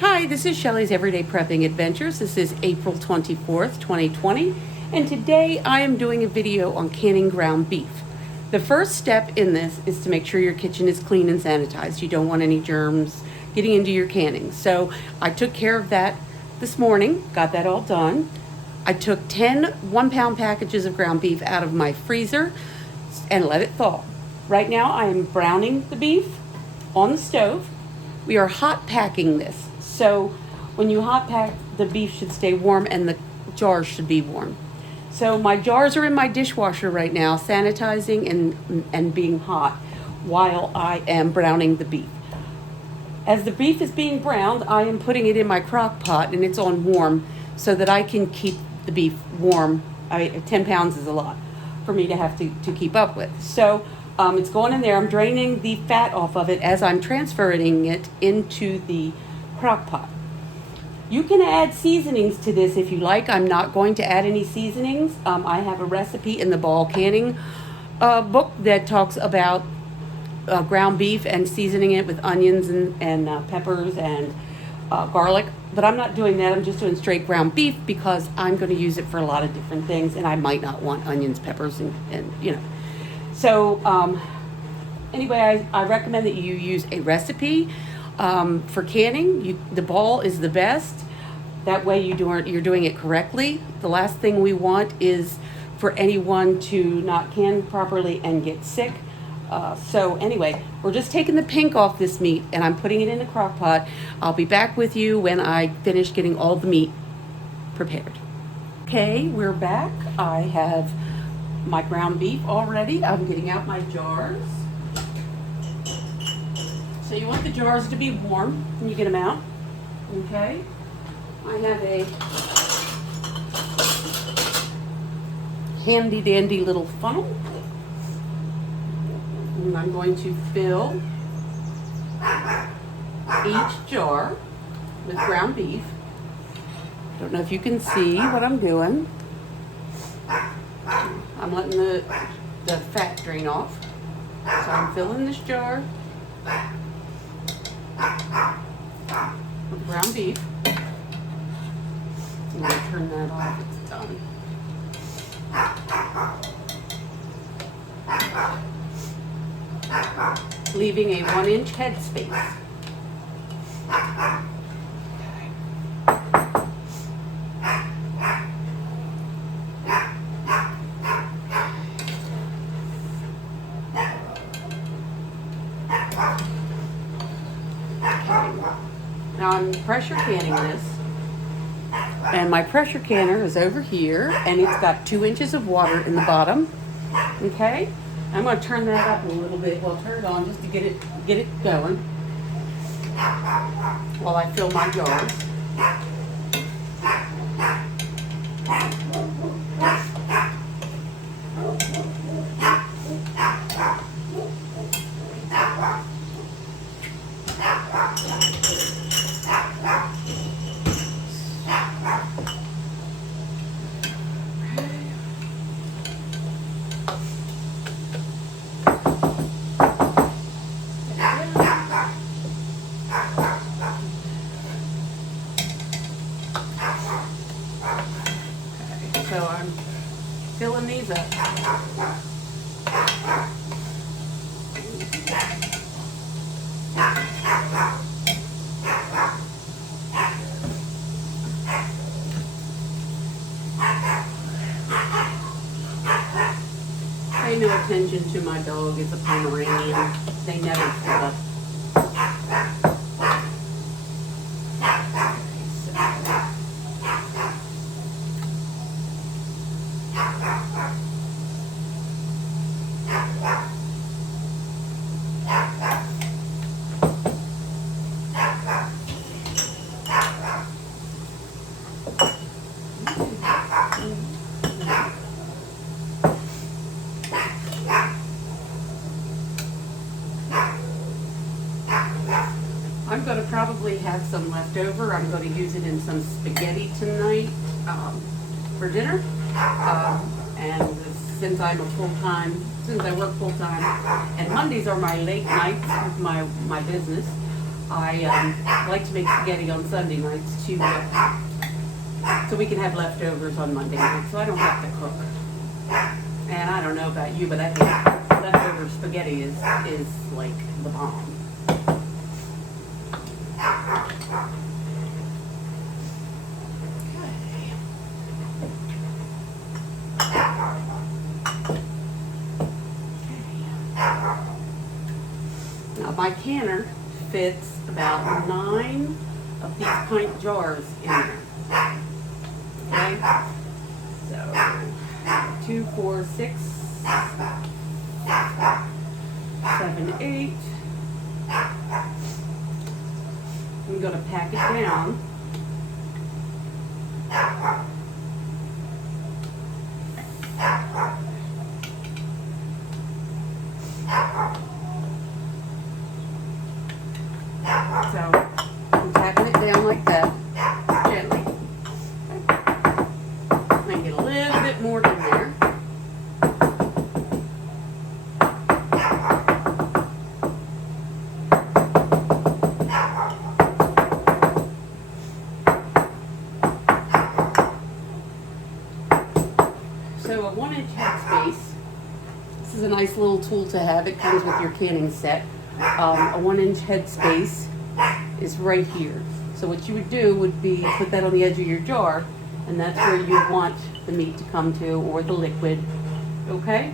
Hi, this is Shelley's Everyday Prepping Adventures. This is April 24th, 2020, and today I am doing a video on canning ground beef. The first step in this is to make sure your kitchen is clean and sanitized. You don't want any germs getting into your canning. So I took care of that this morning, got that all done. I took 10 1-pound packages of ground beef out of my freezer and let it thaw. Right now I am browning the beef on the stove. We are hot packing this. So when you hot pack, the beef should stay warm and the jars should be warm. So my jars are in my dishwasher right now, sanitizing and being hot while I am browning the beef. As the beef is being browned, I am putting it in my crock pot and it's on warm so that I can keep the beef warm. 10 pounds is a lot for me to have to keep up with. So it's going in there. I'm draining the fat off of it as I'm transferring it into the crock pot. You can add seasonings to this if you like. I'm not going to add any seasonings. I have a recipe in the Ball Canning book that talks about ground beef and seasoning it with onions and peppers and garlic. But I'm not doing that. I'm just doing straight ground beef because I'm going to use it for a lot of different things, and I might not want onions, peppers, and you know. So anyway, I recommend that you use a recipe. For canning, the Ball is the best. That way you're doing it correctly. The last thing we want is for anyone to not can properly and get sick. So anyway, we're just taking the pink off this meat and I'm putting it in the crock pot. I'll be back with you when I finish getting all the meat prepared. Okay, we're back. I have my ground beef already. I'm getting out my jars. So you want the jars to be warm when you get them out, okay? I have a handy dandy little funnel. And I'm going to fill each jar with ground beef. Don't know if you can see what I'm doing. I'm letting the fat drain off. So I'm filling this jar with ground beef. I'm going to turn that off. It's done. Leaving a 1-inch head space. Now I'm pressure canning this, and my pressure canner is over here, and it's got 2 inches of water in the bottom. Okay, I'm going to turn that up a little bit. Well, turn it on just to get it going while I fill my jars. So I'm filling these up. Pay no attention to my dog. It's a Pomeranian. They never shut up. I'm going to probably have some left over. I'm going to use it in some spaghetti tonight for dinner. And since I work full-time, and Mondays are my late nights with my business, I like to make spaghetti on Sunday nights to so we can have leftovers on Monday night, so I don't have to cook. And I don't know about you, but I think leftover spaghetti is like the bomb. Now my canner fits about 9 of these pint jars in there. Okay? So 2, 4, 6, 7, 8. I'm going to pack it down. So I'm tapping it down like that, gently. Make it a little bit more in there. So a 1-inch headspace. This is a nice little tool to have. It comes with your canning set. A 1-inch headspace is right here. So what you would do would be put that on the edge of your jar, and that's where you want the meat to come to, or the liquid. Okay?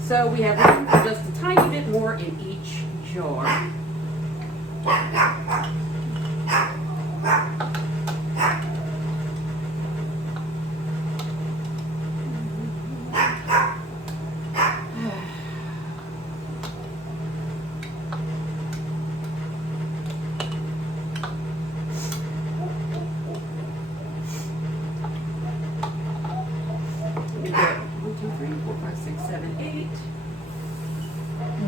So we have room for just a tiny bit more in each jar. You get 1, 2, 3, 4, 5, 6, 7, 8,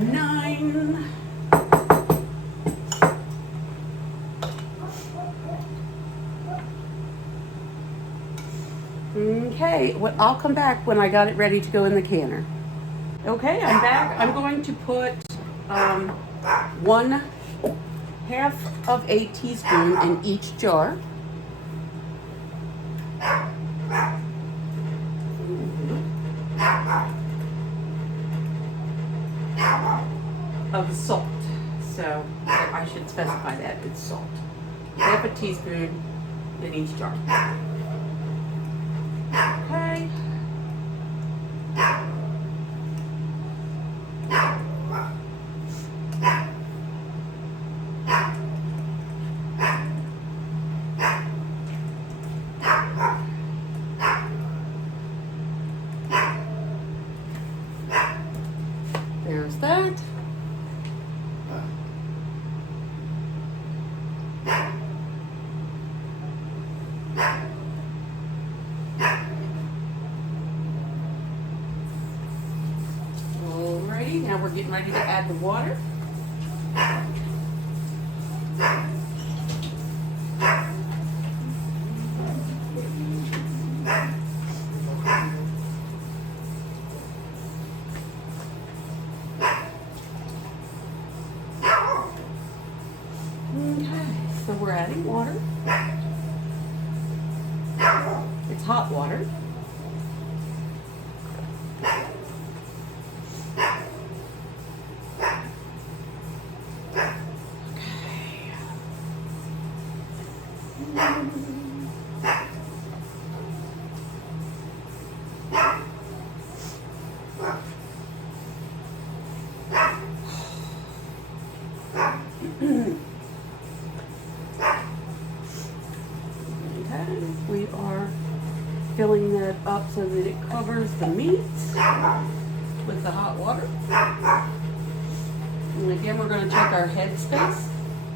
9. Okay, I'll come back when I got it ready to go in the canner. Okay, I'm back. I'm going to put 1/2 of a teaspoon in each jar. Of salt. So I should specify that it's salt. 1/2 teaspoon in each jar. Okay. There's that. Alrighty, now we're getting ready to add the water. Okay, so we're adding water. It's hot water. We are filling that up so that it covers the meat with the hot water. And again, we're going to check our head space.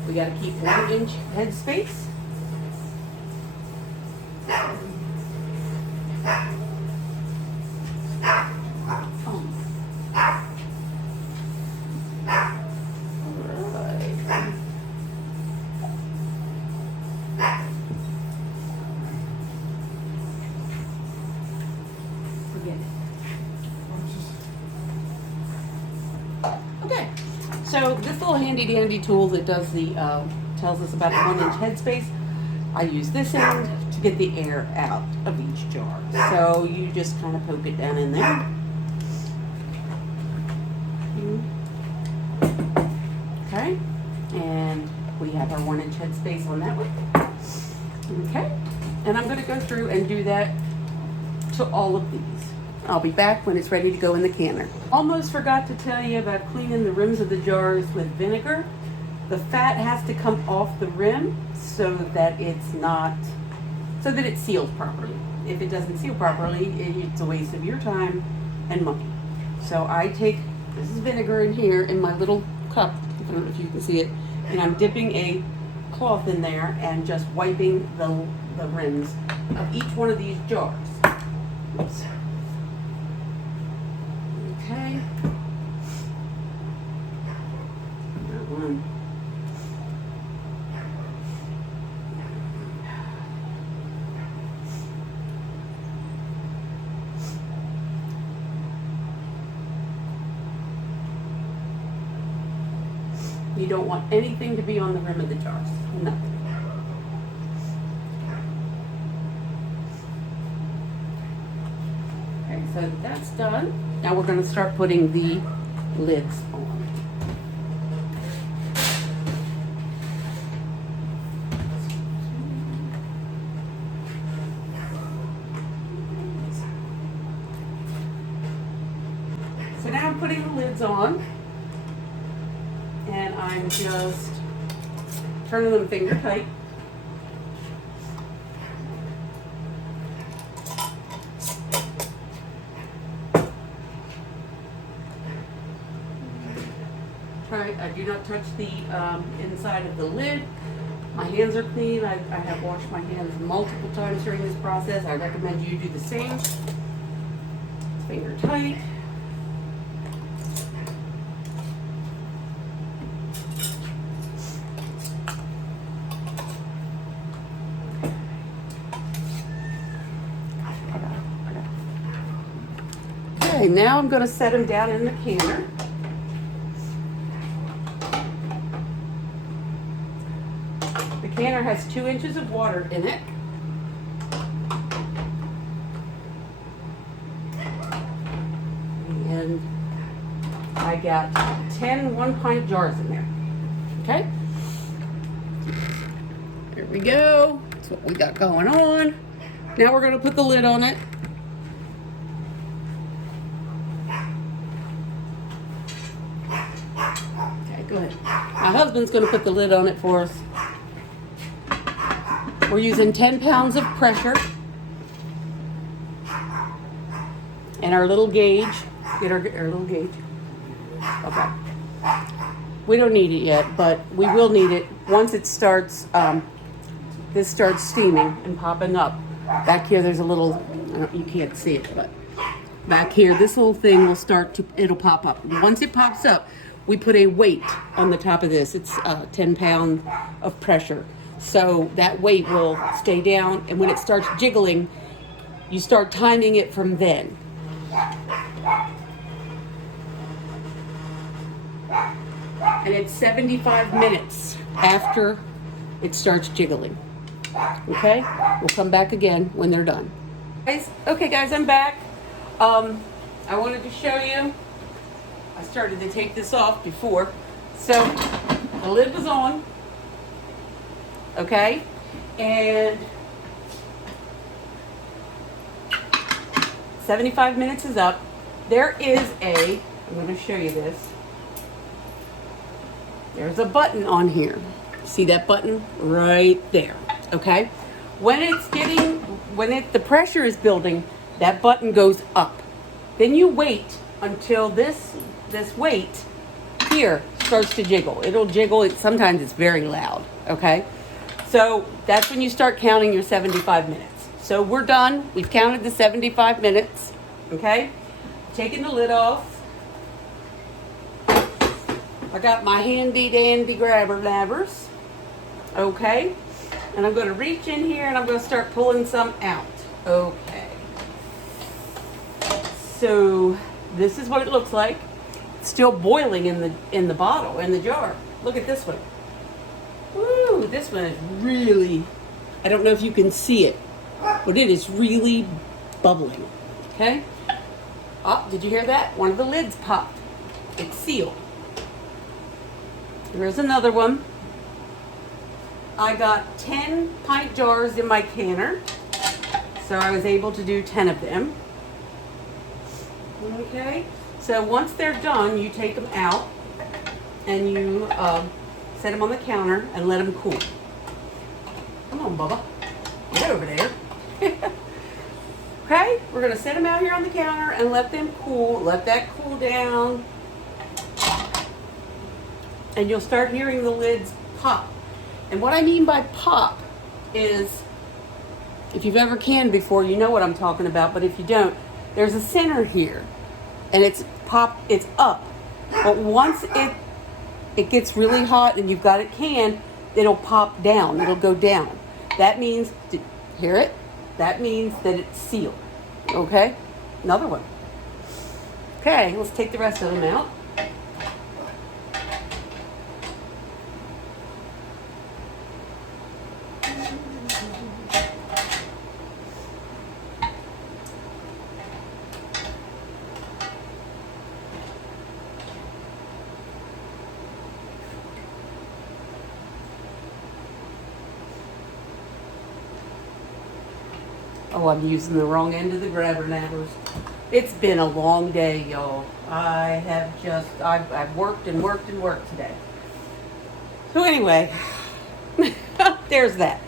We got to keep 1-inch head space. Okay, so this little handy dandy tool that does the tells us about the 1-inch headspace. I use this end to get the air out of each jar. So you just kind of poke it down in there. Okay, and we have our 1-inch headspace on that one. Okay, and I'm going to go through and do that to all of these. I'll be back when it's ready to go in the canner. Almost forgot to tell you about cleaning the rims of the jars with vinegar. The fat has to come off the rim so that it seals properly. If it doesn't seal properly, it's a waste of your time and money. So I take, this is vinegar in here in my little cup, I don't know if you can see it, and I'm dipping a cloth in there and just wiping the rims of each one of these jars. Oops. Okay. That one. You don't want anything to be on the rim of the jars. Nothing. Okay, so that's done. Now we're going to start putting the lids on. So now I'm putting the lids on. And I'm just turning them finger tight. I do not touch the inside of the lid. My hands are clean. I have washed my hands multiple times during this process. I recommend you do the same. Finger tight. Okay, now I'm going to set them down in the canner. The canner has 2 inches of water in it. And I got 10 1-pint jars in there. Okay? There we go. That's what we got going on. Now we're going to put the lid on it. Go ahead. My husband's going to put the lid on it for us. We're using 10 pounds of pressure. And our little gauge. Get our little gauge. Okay. We don't need it yet, but we will need it once it starts, this starts steaming and popping up. Back here there's a little, you can't see it, but back here, this little thing will it'll pop up. Once it pops up, we put a weight on the top of this. It's 10 pounds of pressure. So that weight will stay down, and when it starts jiggling, you start timing it from then. And it's 75 minutes after it starts jiggling. Okay? We'll come back again when they're done. Okay guys, I'm back. I wanted to show you, I started to take this off before. So the lid was on, okay, and 75 minutes is up. There is I'm going to show you this. There's a button on here. See that button right there, okay? When the pressure is building, that button goes up. Then you wait until this weight here starts to jiggle. It'll jiggle. Sometimes it's very loud, okay? So that's when you start counting your 75 minutes. So we're done. We've counted the 75 minutes, okay? Taking the lid off. I got my handy dandy grabber labbers, okay? And I'm going to reach in here and I'm going to start pulling some out, okay? So this is what it looks like. It's still boiling in the bottle, in the jar. Look at this one. Woo! but this one is really, I don't know if you can see it, but it is really bubbling. Okay? Oh, did you hear that? One of the lids popped. It's sealed. Here's another one. I got 10 pint jars in my canner, so I was able to do 10 of them. Okay, so once they're done, you take them out and you set them on the counter and let them cool. Come on, Bubba. Get over there. Okay, we're going to set them out here on the counter and let them cool. Let that cool down. And you'll start hearing the lids pop. And what I mean by pop is, if you've ever canned before, you know what I'm talking about. But if you don't, there's a center here. And it's up. But once it gets really hot and you've got it canned, it'll pop down. It'll go down. That means, hear it? That means that it's sealed. Okay? Another one. Okay, let's take the rest of them out. Oh, I'm using the wrong end of the grabber nabbers. It's been a long day, y'all. I've worked and worked and worked today. So anyway, there's that.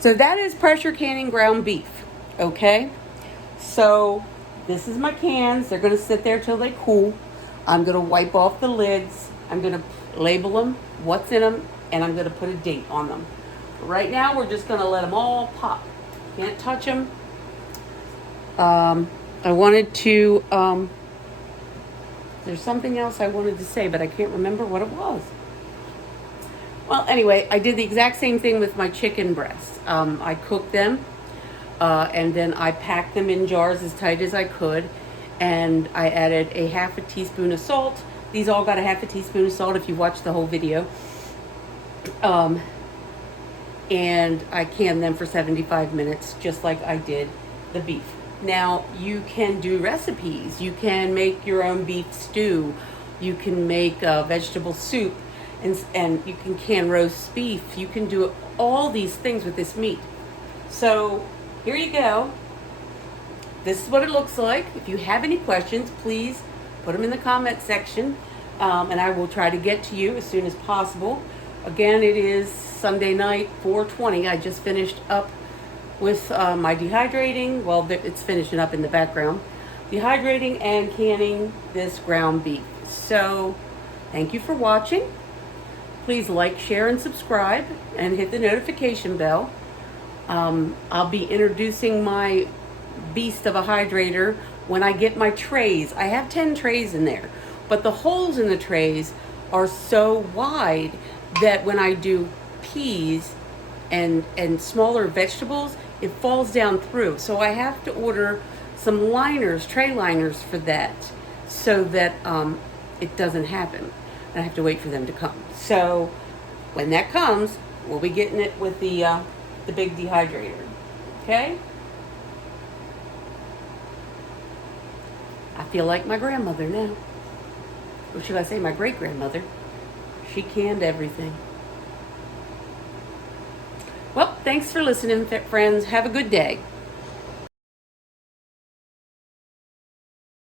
So that is pressure canning ground beef, okay? So this is my cans. They're gonna sit there till they cool. I'm gonna wipe off the lids. I'm gonna label them, what's in them, and I'm gonna put a date on them. Right now, we're just gonna let them all pop. Can't touch them. I wanted to, there's something else I wanted to say, but I can't remember what it was. Well, anyway, I did the exact same thing with my chicken breasts. I cooked them, and then I packed them in jars as tight as I could, and I added a half a teaspoon of salt. These all got a half a teaspoon of salt if you watched the whole video. And I canned them for 75 minutes, just like I did the beef. Now, you can do recipes. You can make your own beef stew. You can make vegetable soup, and you can can roast beef. You can do all these things with this meat. So here you go. This is what it looks like. If you have any questions, please put them in the comment section, and I will try to get to you as soon as possible. Again, it is Sunday night, 4:20. I just finished up with my dehydrating. Well, it's finishing up in the background. Dehydrating and canning this ground beef. So, thank you for watching. Please like, share, and subscribe, and hit the notification bell. I'll be introducing my beast of a hydrator when I get my trays. I have 10 trays in there, but the holes in the trays are so wide that when I do peas and smaller vegetables, it falls down through. So I have to order some liners, tray liners for that, so that it doesn't happen. And I have to wait for them to come. So when that comes, we'll be getting it with the big dehydrator. Okay? I feel like my grandmother now. Or should I say my great-grandmother? She canned everything. Well, thanks for listening, friends. Have a good day.